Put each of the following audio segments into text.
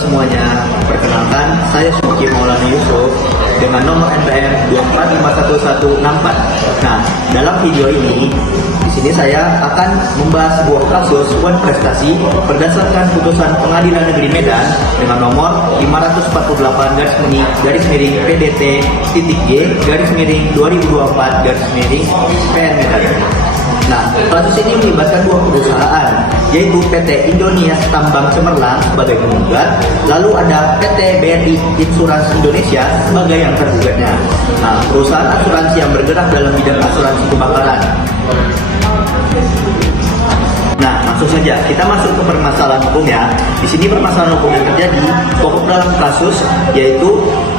Semuanya, perkenalkan, saya Syuki Maulana Yusuf dengan nomor NPM 2451164. Nah, dalam video ini, di sini saya akan membahas sebuah kasus wan prestasi berdasarkan putusan Pengadilan Negeri Medan dengan nomor 540/PDT.G/2024/PN Medan. Nah, kasus ini melibatkan dua perusahaan, yaitu PT Indonias Tambang Cemerlang sebagai penggugat, lalu ada PT BRI Insurans Indonesia sebagai yang tergugatnya. Nah, perusahaan asuransi yang bergerak dalam bidang asuransi kebakaran. Nah, langsung saja kita masuk ke permasalahan hukumnya. Di sini permasalahan hukum yang terjadi pokok dalam kasus yaitu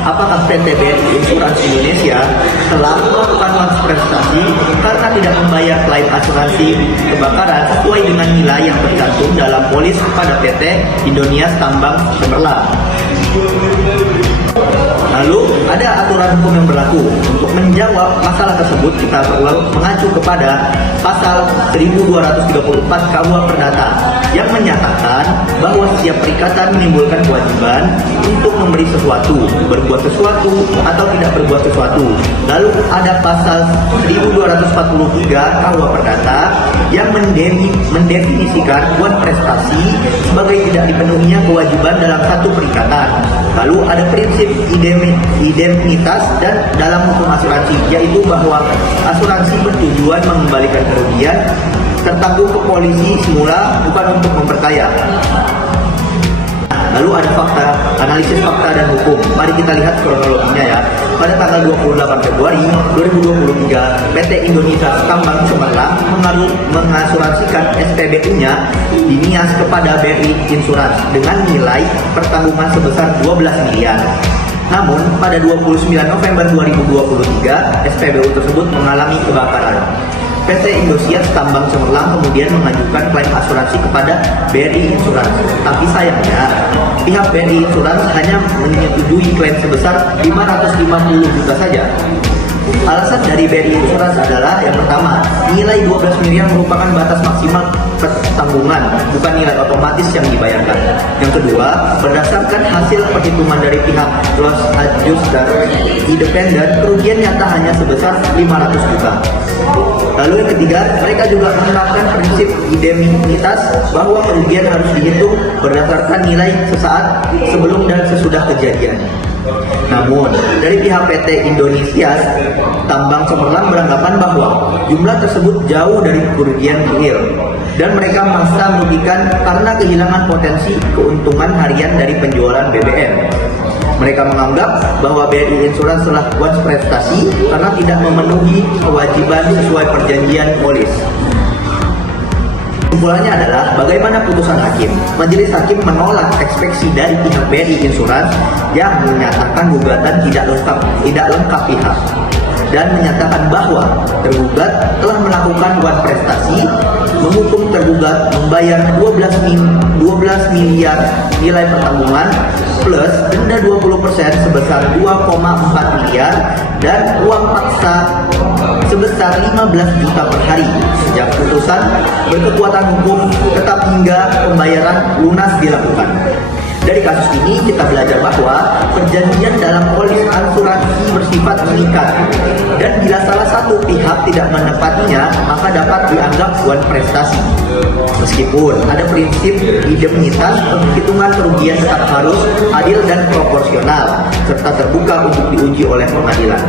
apakah PT BRI Insurans Indonesia telah melakukan wan prestasi karena tidak membayar klaim asuransi kebakaran sesuai dengan nilai yang tercantum dalam polis kepada PT Indonias Tambang Cemerlang. Lalu ada aturan hukum yang berlaku. Untuk menjawab masalah tersebut kita perlu mengacu kepada pasal 1234 KUH Perdata yang menyatakan bahwa setiap perikatan menimbulkan kewajiban untuk memberi sesuatu, berbuat sesuatu atau tidak berbuat sesuatu. Lalu ada pasal 1243 KUH Perdata yang mendefinisikan wan prestasi sebagai tidak dipenuhinya kewajiban dalam satu perikatan. Lalu ada prinsip indemnitas dan dalam hukum asuransi, yaitu bahwa asuransi bertujuan mengembalikan kerugian tertanggung ke polisi semula, bukan untuk memperkaya. Lalu ada fakta, analisis fakta dan hukum. Mari kita lihat kronologinya ya. Pada tanggal 28 Februari 2023, PT Indonias Tambang Cemerlang mengasuransikan SPBU-nya di NIAS kepada BRI Insurans dengan nilai pertanggungan sebesar 12 miliar. Namun, pada 29 November 2023, SPBU tersebut mengalami kebakaran. PT Indosiar Tambang Cemerlang kemudian mengajukan klaim asuransi kepada BRI Insurans. Tapi sayangnya, pihak BRI Insurans hanya menyetujui klaim sebesar 550 juta saja. Alasan dari BRI Insurans adalah yang pertama, nilai 12 miliar merupakan batas maksimal pertanggungan, bukan nilai otomatis yang dibayarkan. Yang kedua, berdasarkan hasil perhitungan dari pihak loss adjuster independen, kerugian nyata hanya sebesar 500 juta. Lalu yang ketiga, mereka juga menerapkan prinsip indemnitas bahwa kerugian harus dihitung berdasarkan nilai sesaat sebelum dan sesudah kejadian. Namun, dari pihak PT Indonias Tambang Cemerlang beranggapan bahwa jumlah tersebut jauh dari kerugian real dan mereka merasa merugikan karena kehilangan potensi keuntungan harian dari penjualan BBM. Mereka menganggap bahwa BRI Insurans telah wan prestasi karena tidak memenuhi kewajiban sesuai perjanjian polis. Kesimpulannya adalah bagaimana putusan hakim. Majelis hakim menolak eksepsi dari pihak BRI Insurans yang menyatakan gugatan tidak lengkap pihak dan menyatakan bahwa tergugat telah melakukan wan prestasi, menghukum tergugat membayar 12 miliar nilai pertanggungan plus denda 20% sebesar 2,4 miliar dan uang paksa sebesar 15 juta per hari. Sejak putusan berkekuatan hukum tetap hingga pembayaran lunas dilakukan. Dari kasus ini kita belajar bahwa perjanjian dalam polis asuransi bersifat mengikat dan bila salah satu pihak tidak menepatinya maka dapat dianggap wan prestasi. Meskipun ada prinsip indemnitas, penghitungan kerugian tetap harus adil dan proporsional serta terbuka untuk diuji oleh pengadilan.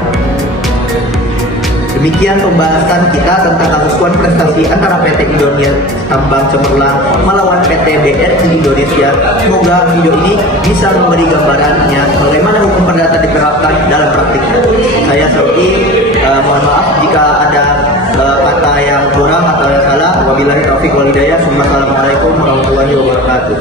Demikian pembahasan kita tentang kasus wan prestasi antara PT Indonias Tambang Cemerlang melawan PT BRI Indonesia. Semoga video ini bisa memberi gambarannya bagaimana hukum perdata diterapkan dalam praktiknya. Saya Syuki, mohon maaf jika ada kata yang kurang atau yang salah. Wabillahi taufiq wal hidayah. Assalamualaikum warahmatullahi wabarakatuh.